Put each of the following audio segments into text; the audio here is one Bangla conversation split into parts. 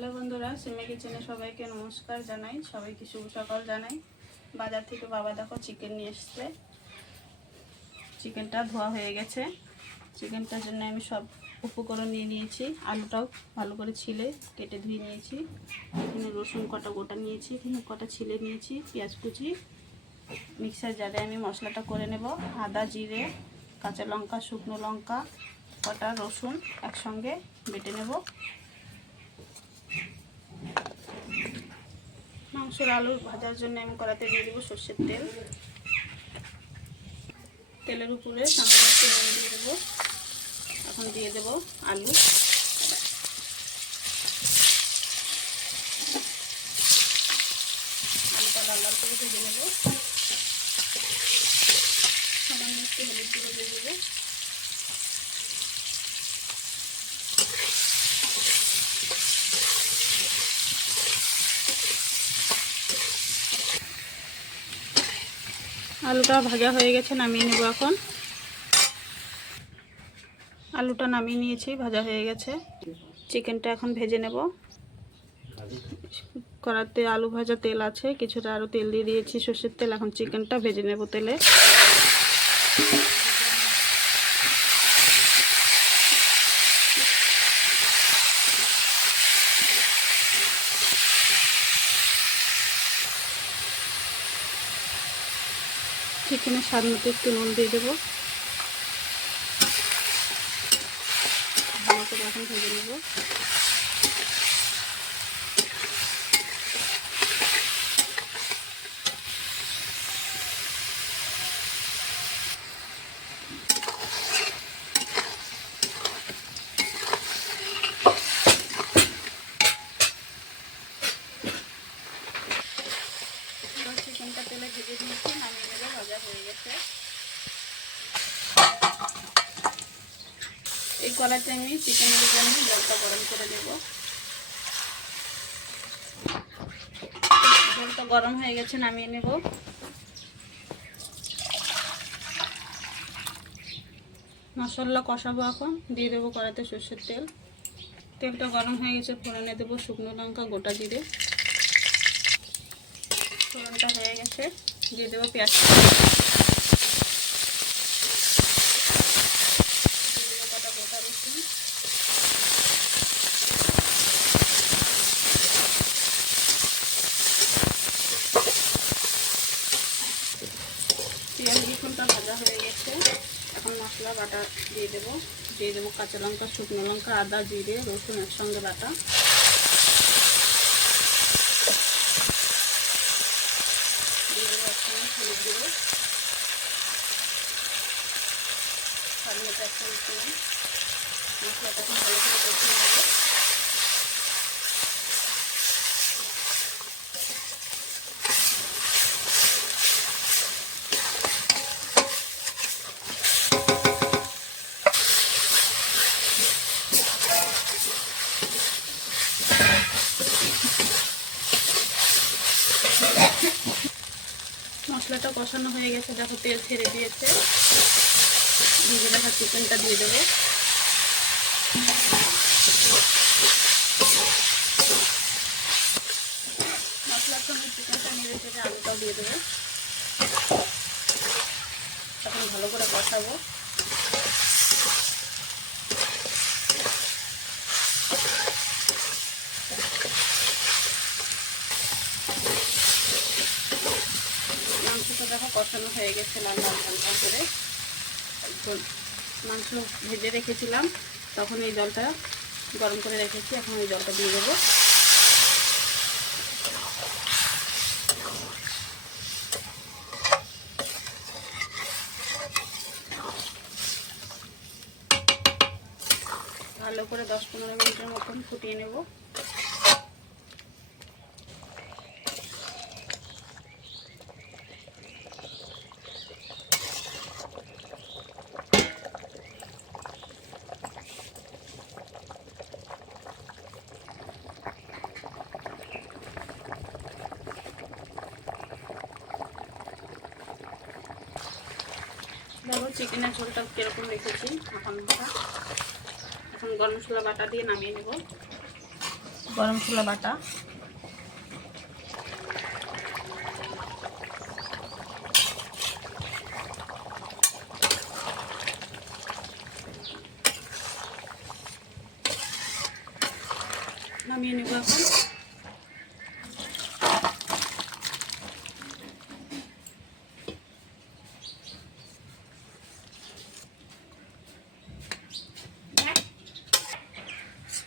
হ্যালো বন্ধুরা, সিমি কিচেনে সবাইকে নমস্কার জানাই, সবাইকে শুভ সকাল জানাই। বাজার থেকে বাবা দেখো চিকেন নিয়ে এসছে। চিকেনটা ধোয়া হয়ে গেছে। চিকেনটার জন্য আমি সব উপকরণ নিয়ে নিয়েছি। আলুটাও ভালো করে ছিলে কেটে ধুয়ে নিয়েছি। এখানে রসুন কটা গোটা নিয়েছি, এখানে কটা ছিলে নিয়েছি, পেঁয়াজ কুচি। মিক্সার জারে আমি মশলাটা করে নেব। আদা, জিরে, কাঁচা লঙ্কা, শুকনো লঙ্কা, কটা রসুন একসঙ্গে বেটে নেব। মাংসের আলু ভাজার জন্য আমি কড়াতে দিয়ে দেবো সর্ষের তেল। তেলের উপরে সামান্য একটু নুন দিয়ে দেবো। এখন দিয়ে দেবো আলু। আলুটা লাল লাল করে ভেজে নেব। সামান্য একটু হলুদ গুঁড়ো দিয়ে দেবো। আলুটা ভাজা হয়ে গেছে, নামিয়ে নেব। এখন আলুটা নামিয়ে নিয়েছি, ভাজা হয়ে গেছে। চিকেনটা এখন ভেজে নেব। কড়াতে আলু ভাজা তেল আছে, কিছুটা আরও তেল দিয়ে দিয়েছি, সর্ষের তেল। এখন চিকেনটা ভেজে নেব তেলে। চিকেনের স্বাদ মতো একটু নুন দিয়ে দেবো। ভালো করে এখন ভেজে নেব। চিকেনটা তেলে ভেজে দিয়েছি, নামিয়ে নেব। ভাজা হয়ে গেছে। এই কড়াইতে আমি চিকেনের জন্য জলটা গরম করে দেব। জলটা গরম হয়ে গেছে, নামিয়ে নেব। মশলা কষাবো। এখন দিয়ে দেবো কড়াইতে সর্ষের তেল। তেলটা গরম হয়ে গেছে, ফোড়নে দেবো শুকনো লঙ্কা, গোটা জিরে। ফোড়নটা হয়ে গেছে, দিয়ে দেবো পেঁয়াজ, কটা গোটা রসুন, পেঁয়াজ রসুনটা ভাজা হয়ে গেছে। এখন মশলা বাটা দিয়ে দেবো। দিয়ে দেবো কাঁচা লঙ্কা, শুকনো লঙ্কা, আদা, জিরে, রসুন একসঙ্গে বাটা। দিয়ে দেবো একসঙ্গে হলুদ গুঁড়ো, স্বাদ মতো একসঙ্গে মশলাটা এখন ভালো করে কষিয়ে নেবো। মশলাটা কষানো হয়ে গেছে, দেখো তেল ছেড়ে দিয়েছে। ভেজে রাখা চিকেনটা দিয়ে দেবো। মশলার সঙ্গে চিকেনটা নেড়ে চেড়ে আলুটাও দিয়ে দেবো। এখন ভালো করে কষাবো। মাংসটা দেখো কষানো হয়ে গেছে লাল লাল হালকা করে। মাংস ভেজে রেখেছিলাম, তখন এই জলটা গরম করে রেখেছি। এখন এই জলটা দিয়ে দেবো। ভালো করে 10-15 মিনিটের মতন ফুটিয়ে নেব। দেখো চিকেনের ঝোলটা কিরকম রেখেছি। এখন গরম মশলা বাটা দিয়ে নামিয়ে নেব। গরম মশলা বাটা, নামিয়ে নেব এখন।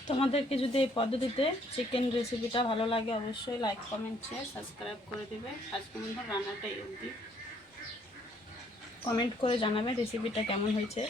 তোমাদেরকে যদি এই পদ্ধতিতে চিকেন রেসিপিটা ভালো লাগে অবশ্যই লাইক কমেন্ট শেয়ার সাবস্ক্রাইব করে দেবে। আজকে মতো রান্নাটা অবধি, কমেন্ট করে জানাবে রেসিপিটা কেমন হয়েছে।